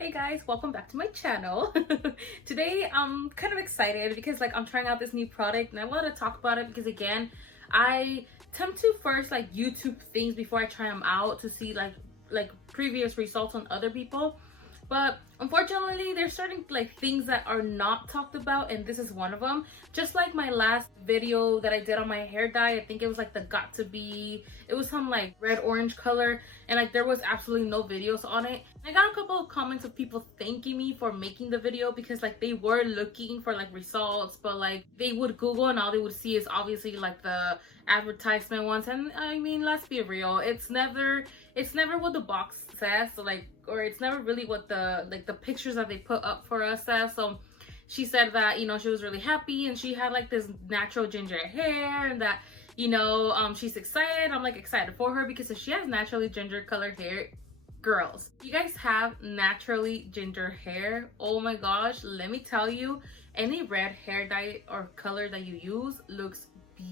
Hey guys, welcome back to my channel. Today I'm kind of excited because I'm trying out this new product and I want to talk about it because again, I tend to first YouTube things before I try them out to see like previous results on other people. But unfortunately, there's certain things that are not talked about, and this is one of them. Just like my last video that I did on my hair dye, I think it was the got to be, it was some red orange color, and there was absolutely no videos on it. I got a couple of comments of people thanking me for making the video because they were looking for results, but they would Google and all they would see is obviously the advertisement ones. And I mean, let's be real, it's never what the box says, so or it's never really what the pictures that they put up for us says. So she said that she was really happy and she had this natural ginger hair, and that she's excited. I'm excited for her because if she has naturally ginger colored hair, girls, you guys have naturally ginger hair, oh my gosh, let me tell you, any red hair dye or color that you use looks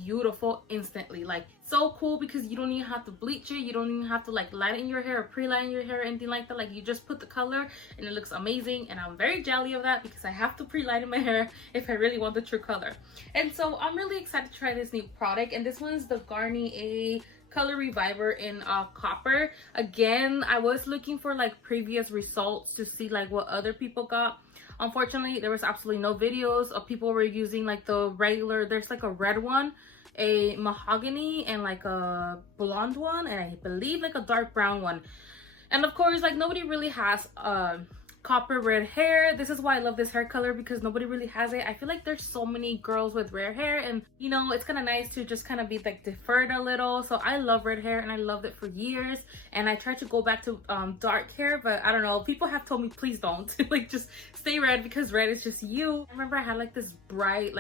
beautiful instantly. So cool because you don't even have to bleach it, you don't even have to lighten your hair or pre-lighten your hair or anything like that. You just put the color and it looks amazing, and I'm very jelly of that because I have to pre-lighten my hair if I really want the true color. And so I'm really excited to try this new product, and this one's the Garnier color reviver in copper. Again, I was looking for previous results to see what other people got. Unfortunately, there was absolutely no videos of people were using the regular, there's a red one, a mahogany, and a blonde one, and I believe a dark brown one. And of course, nobody really has copper red hair. This is why I love this hair color, because nobody really has it. I feel there's so many girls with red hair, and it's kind of nice to just kind of be deferred a little. So I love red hair and I loved it for years, and I tried to go back to dark hair, but I don't know, people have told me please don't just stay red because red is just you. I remember I had this bright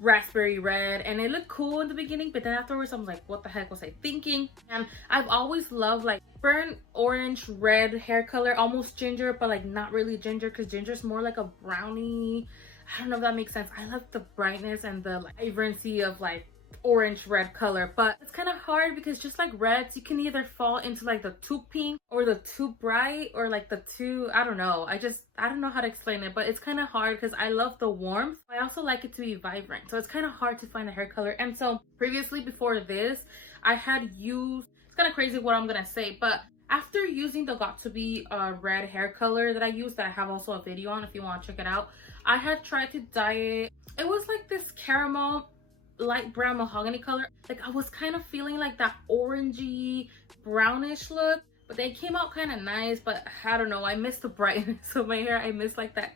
raspberry red, and it looked cool in the beginning, but then afterwards I'm what the heck was I thinking? And I've always loved burnt orange red hair color, almost ginger, but not really ginger, because ginger is more a brownie. I don't know if that makes sense. I love the brightness and the vibrancy of orange red color, but it's kind of hard because just like reds, you can either fall into the too pink or the too bright, or the too, I don't know, I don't know how to explain it, but it's kind of hard because I love the warmth. I also like it to be vibrant, so it's kind of hard to find a hair color. And so previously, before this, I had used, it's kind of crazy what I'm gonna say, but after using the got to be red hair color that I used, that I have also a video on if you want to check it out, I had tried to dye it. It was this caramel light brown mahogany color. I was kind of feeling that orangey brownish look, but they came out kind of nice. But I don't know, I missed the brightness of my hair. I missed that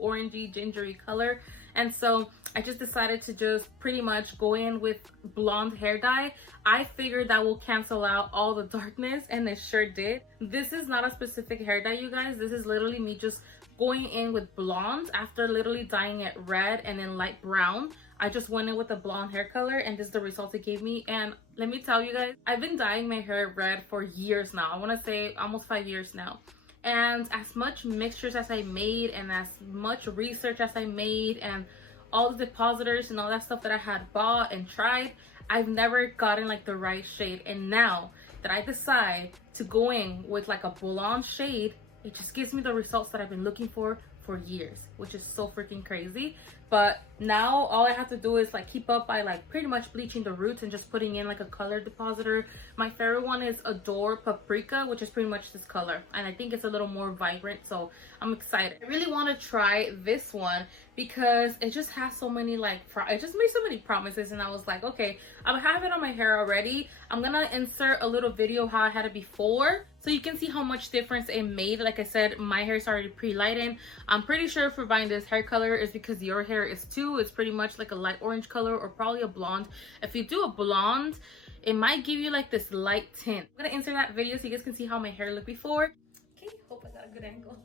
orangey gingery color, and so I just decided to just pretty much go in with blonde hair dye. I figured that will cancel out all the darkness, and it sure did. This is not a specific hair dye, you guys. This is literally me just going in with blonde after literally dyeing it red and then light brown. I just went in with the blonde hair color, and this is the result it gave me. And let me tell you guys, I've been dyeing my hair red for years now. I want to say almost 5 years now. And as much mixtures as I made, and as much research as I made, and all the depositors and all that stuff that I had bought and tried, I've never gotten the right shade. And now that I decide to go in with a blonde shade, it just gives me the results that I've been looking for years, which is so freaking crazy. But now all I have to do is keep up by pretty much bleaching the roots and just putting in a color depositor. My favorite one is Adore Paprika, which is pretty much this color, and I think it's a little more vibrant, so I'm excited. I really want to try this one because it just has so many it just made so many promises, and I was okay, I have it on my hair already. I'm gonna insert a little video how I had it before so you can see how much difference it made. Like I said, my hair is already pre-lightened. I'm pretty sure for buying this hair color is because your hair is too. It's pretty much a light orange color or probably a blonde. If you do a blonde, it might give you this light tint. I'm gonna insert that video so you guys can see how my hair looked before. Okay, hope I got a good angle.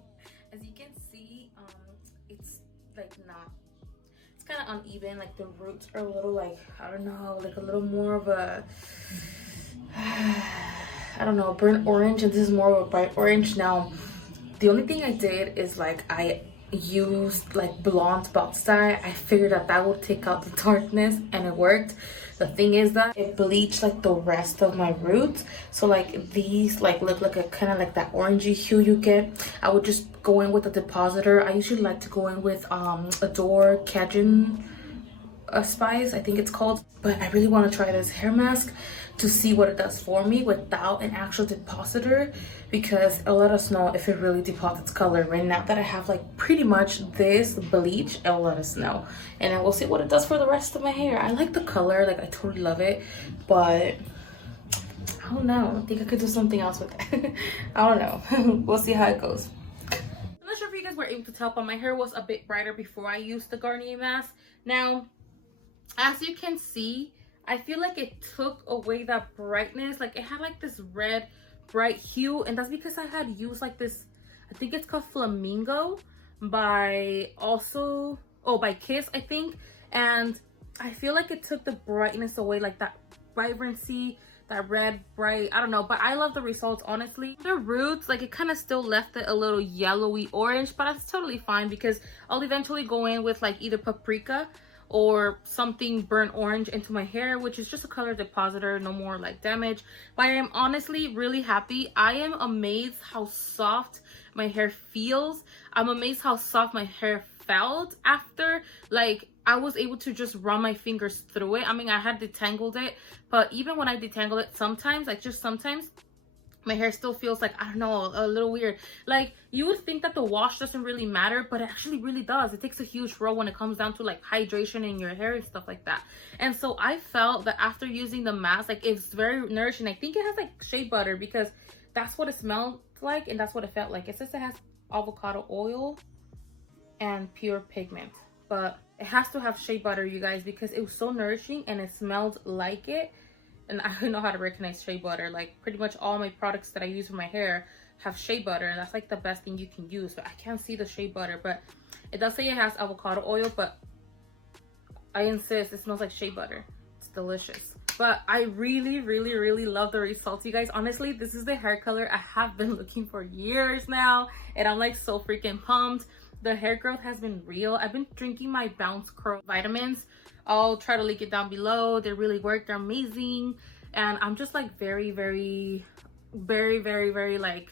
As you can see, it's not, it's kind of uneven. The roots are a little I don't know, a little more of a I don't know, burnt orange, and this is more of a bright orange. Now the only thing I did is I used like blonde box dye. I figured that that would take out the darkness, and it worked. The thing is that it bleached like the rest of my roots, so like these like look like a kind of like that orangey hue you get. I would just go in with a depositor. I usually like to go in with Adore Cajun spice, I think it's called. But I really want to try this hair mask to see what it does for me without an actual depositor, because it'll let us know if it really deposits color. Right now that I have like pretty much this bleach, it'll let us know, and then we'll see what it does for the rest of my hair. I like the color, like I totally love it, but I don't know, I think I could do something else with it. I don't know. We'll see how it goes. I'm not sure if you guys were able to tell, but my hair was a bit brighter before I used the Garnier mask. Now, as you can see, I feel like it took away that brightness. Like it had like this red bright hue, and that's because I had used like this, I think it's called Flamingo by Kiss, I think. And I feel like it took the brightness away, like that vibrancy, that red bright, I don't know, but I love the results, honestly. The roots, like it kind of still left it a little yellowy orange, but that's totally fine because I'll eventually go in with like either paprika or something burnt orange into my hair, which is just a color depositor, no more like damage. But I am honestly really happy. I am amazed how soft my hair feels. I'm amazed how soft my hair felt after. Like I was able to just run my fingers through it. I mean, I had detangled it, but even when I detangle it, sometimes, like just sometimes, my hair still feels like, I don't know, a little weird. Like you would think that the wash doesn't really matter, but it actually really does. It takes a huge role when it comes down to like hydration in your hair and stuff like that. And so I felt that after using the mask, like it's very nourishing. I think it has like shea butter because that's what it smelled like, and that's what it felt like. It says it has avocado oil and pure pigment, but it has to have shea butter, you guys, because it was so nourishing and it smelled like it. And I don't know how to recognize shea butter. Like pretty much all my products that I use for my hair have shea butter, and that's like the best thing you can use. But I can't see the shea butter, but it does say it has avocado oil, but I insist, it smells like shea butter. It's delicious. But I really, really, really love the results, you guys. Honestly, this is the hair color I have been looking for years now, and I'm like so freaking pumped. The hair growth has been real. I've been drinking my Bounce Curl vitamins. I'll try to link it down below. They really work. They're amazing. And I'm just like very, very, very, very, very like,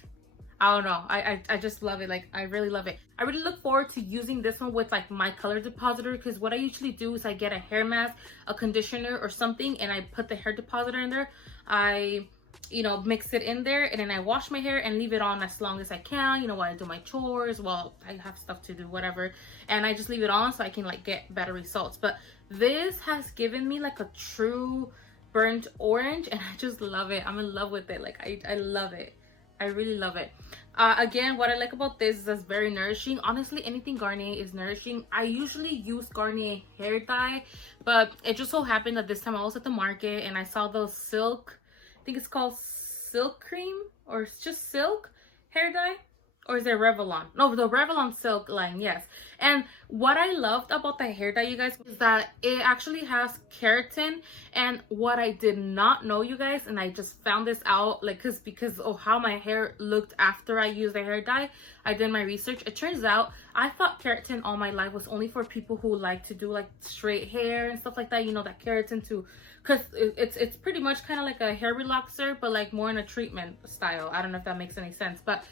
I don't know. I just love it. Like, I really love it. I really look forward to using this one with like my color depositor, because what I usually do is I get a hair mask, a conditioner or something, and I put the hair depositor in there. I, you know, mix it in there, and then I wash my hair and leave it on as long as I can, you know, while I do my chores, while I have stuff to do, whatever. And I just leave it on so I can like get better results. But this has given me like a true burnt orange, and I just love it. I'm in love with it. Like I love it. I really love it. Again, what I like about this is it's very nourishing. Honestly, anything Garnier is nourishing. I usually use Garnier hair dye, but it just so happened that this time I was at the market and I saw those silk, I think it's called Silk Cream, or it's just Silk hair dye, or is it Revlon? No, the Revlon Silk line, yes. And what I loved about the hair dye, you guys, is that it actually has keratin. And what I did not know, you guys, and I just found this out, like, because of how my hair looked after I used the hair dye, I did my research. It turns out I thought keratin all my life was only for people who like to do like straight hair and stuff like that, you know, that keratin to, because it's pretty much kind of like a hair relaxer, but like more in a treatment style. I don't know if that makes any sense, but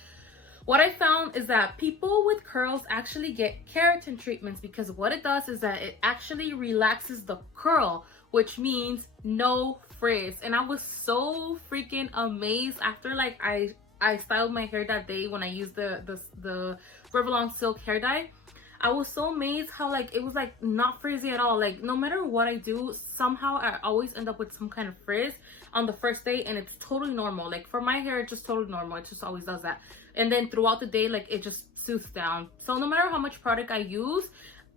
what I found is that people with curls actually get keratin treatments, because what it does is that it actually relaxes the curl, which means no frizz. And I was so freaking amazed after like I styled my hair that day when I used the Revlon Silk hair dye. I was so amazed how like it was like not frizzy at all. Like no matter what I do, somehow I always end up with some kind of frizz on the first day, and it's totally normal. Like for my hair, it's just totally normal. It just always does that. And then throughout the day, like it just soothes down. So no matter how much product I use,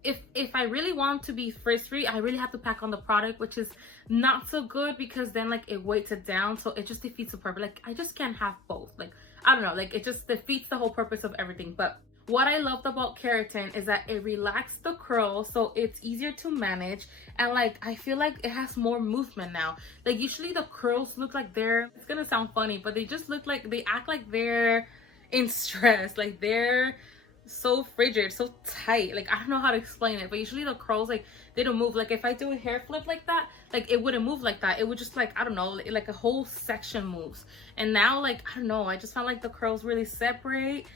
if I really want to be frizz free, I really have to pack on the product, which is not so good, because then like it weights it down, so it just defeats the purpose. Like I just can't have both. Like I don't know, like it just defeats the whole purpose of everything. But what I loved about keratin is that it relaxed the curl, so it's easier to manage, and like I feel like it has more movement now. Like usually the curls look like they're, it's gonna sound funny, but they just look like, they act like they're in stress, like they're so frigid, so tight. Like, I don't know how to explain it, but usually the curls, like, they don't move. Like, if I do a hair flip like that, like, it wouldn't move like that. It would just, like, I don't know, like a whole section moves. And now, like, I don't know, I just found like the curls really separate.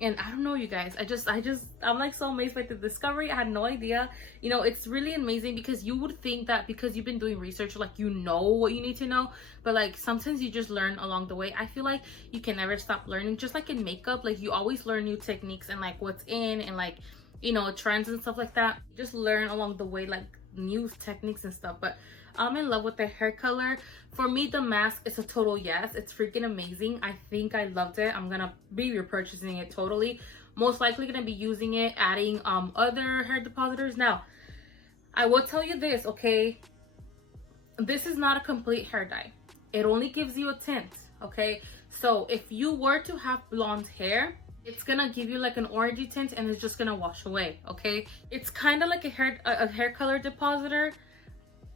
And I don't know, you guys, I'm like so amazed by the discovery. I had no idea. You know, it's really amazing because you would think that because you've been doing research, like, you know what you need to know, but like sometimes you just learn along the way. I feel like you can never stop learning, just like in makeup. Like, you always learn new techniques and like what's in and like, you know, trends and stuff like that. Just learn along the way, like new techniques and stuff. But I'm in love with the hair color. For me, the mask is a total yes. It's freaking amazing. I think I loved it. I'm gonna be repurchasing it totally. Most likely gonna be using it, adding other hair depositors. Now, I will tell you this, okay? This is not a complete hair dye. It only gives you a tint, okay? So if you were to have blonde hair, it's gonna give you like an orangey tint and it's just gonna wash away, okay? It's kind of like a hair color depositor,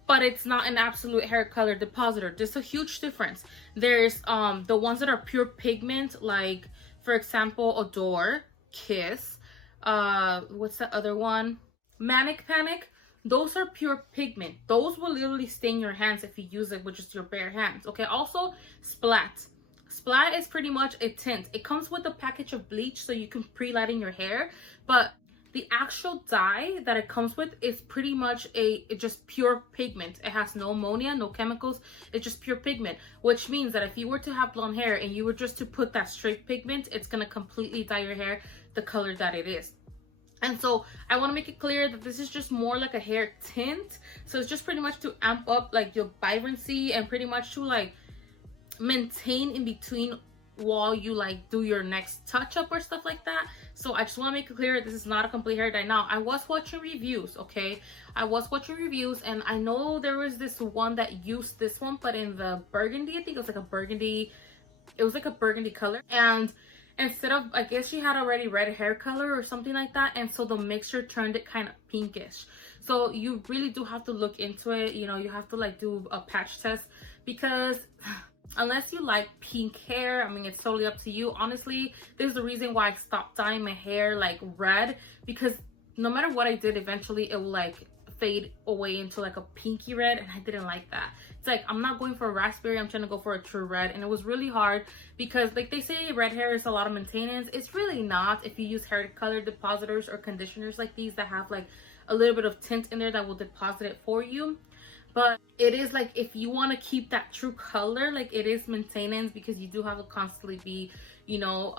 but it's not an absolute hair color depositor. There's a huge difference. There's the ones that are pure pigment, like for example Adore, Kiss, what's the other one, Manic Panic. Those are pure pigment. Those will literally stain your hands if you use it with just your bare hands, okay? Also Splat is pretty much a tint. It comes with a package of bleach so you can pre-lighten your hair, but the actual dye that it comes with is pretty much just pure pigment. It has no ammonia, no chemicals. It's just pure pigment, which means that if you were to have blonde hair and you were just to put that straight pigment, it's gonna completely dye your hair the color that it is. And so I want to make it clear that this is just more like a hair tint. So it's just pretty much to amp up like your vibrancy and pretty much to like maintain in between while you like do your next touch up or stuff like that. So I just want to make it clear this is not a complete hair dye. Now, I was watching reviews, okay? I was watching reviews and I know there was this one that used this one, but in the burgundy, I think it was like a burgundy, it was like a burgundy color. And instead of, I guess she had already red hair color or something like that, and so the mixture turned it kind of pinkish. So you really do have to look into it. You know, you have to like do a patch test, because unless you like pink hair, I mean, it's totally up to you. Honestly, this is the reason why I stopped dyeing my hair like red, because no matter what I did, eventually it will like fade away into like a pinky red, and I didn't like that. It's like, I'm not going for a raspberry, I'm trying to go for a true red. And it was really hard because like they say red hair is a lot of maintenance. It's really not if you use hair color depositors or conditioners like these that have like a little bit of tint in there that will deposit it for you. But it is like, if you want to keep that true color, like it is maintenance, because you do have to constantly be, you know,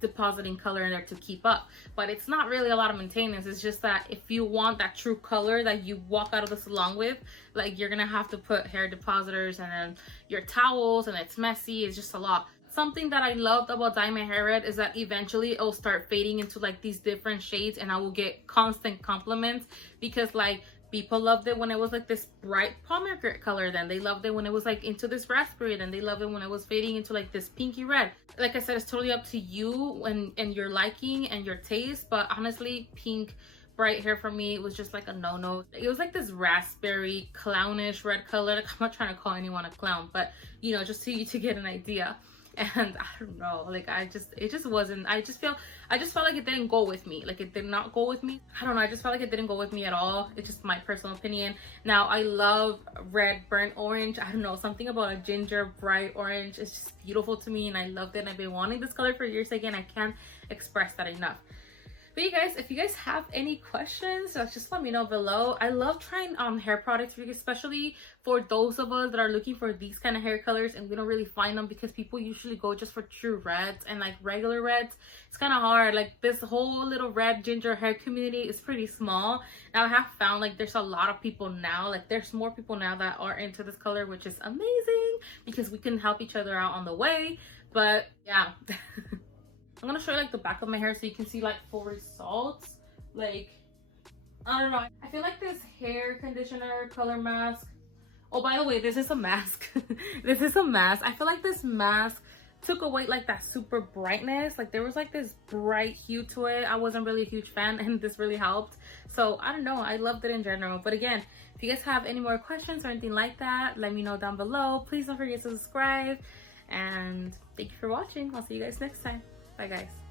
depositing color in there to keep up. But it's not really a lot of maintenance. It's just that if you want that true color that you walk out of the salon with, like you're gonna have to put hair depositors and then your towels, and it's messy. It's just a lot. Something that I loved about dyeing my hair red is that eventually it'll start fading into like these different shades, and I will get constant compliments, because like people loved it when it was like this bright pomegranate color, then they loved it when it was like into this raspberry, then they loved it when it was fading into like this pinky red. Like I said, it's totally up to you and your liking and your taste, but honestly, pink bright hair for me was just like a no-no. It was like this raspberry clownish red color. Like, I'm not trying to call anyone a clown, but you know, just to get an idea. And I don't know, like it just wasn't, I just felt like it didn't go with me. Like, it did not go with me. I don't know, I just felt like it didn't go with me at all. It's just my personal opinion. Now, I love red burnt orange. I don't know, something about a ginger bright orange is just beautiful to me, and I loved it, and I've been wanting this color for years. Again, I can't express that enough. But you guys, if you guys have any questions, just let me know below. I love trying hair products, especially for those of us that are looking for these kind of hair colors and we don't really find them, because people usually go just for true reds and like regular reds. It's kind of hard. Like, this whole little red ginger hair community is pretty small. Now, I have found like there's a lot of people now, like there's more people now that are into this color, which is amazing, because we can help each other out on the way. But yeah. I'm gonna show you like the back of my hair so you can see like full results. Like, I don't know, I feel like this hair conditioner color mask, oh, by the way, this is a mask. This is a mask. I feel like this mask took away like that super brightness. Like, there was like this bright hue to it. I wasn't really a huge fan, and this really helped. So I don't know, I loved it in general. But again, if you guys have any more questions or anything like that, let me know down below. Please don't forget to subscribe, and thank you for watching. I'll see you guys next time. Bye, guys.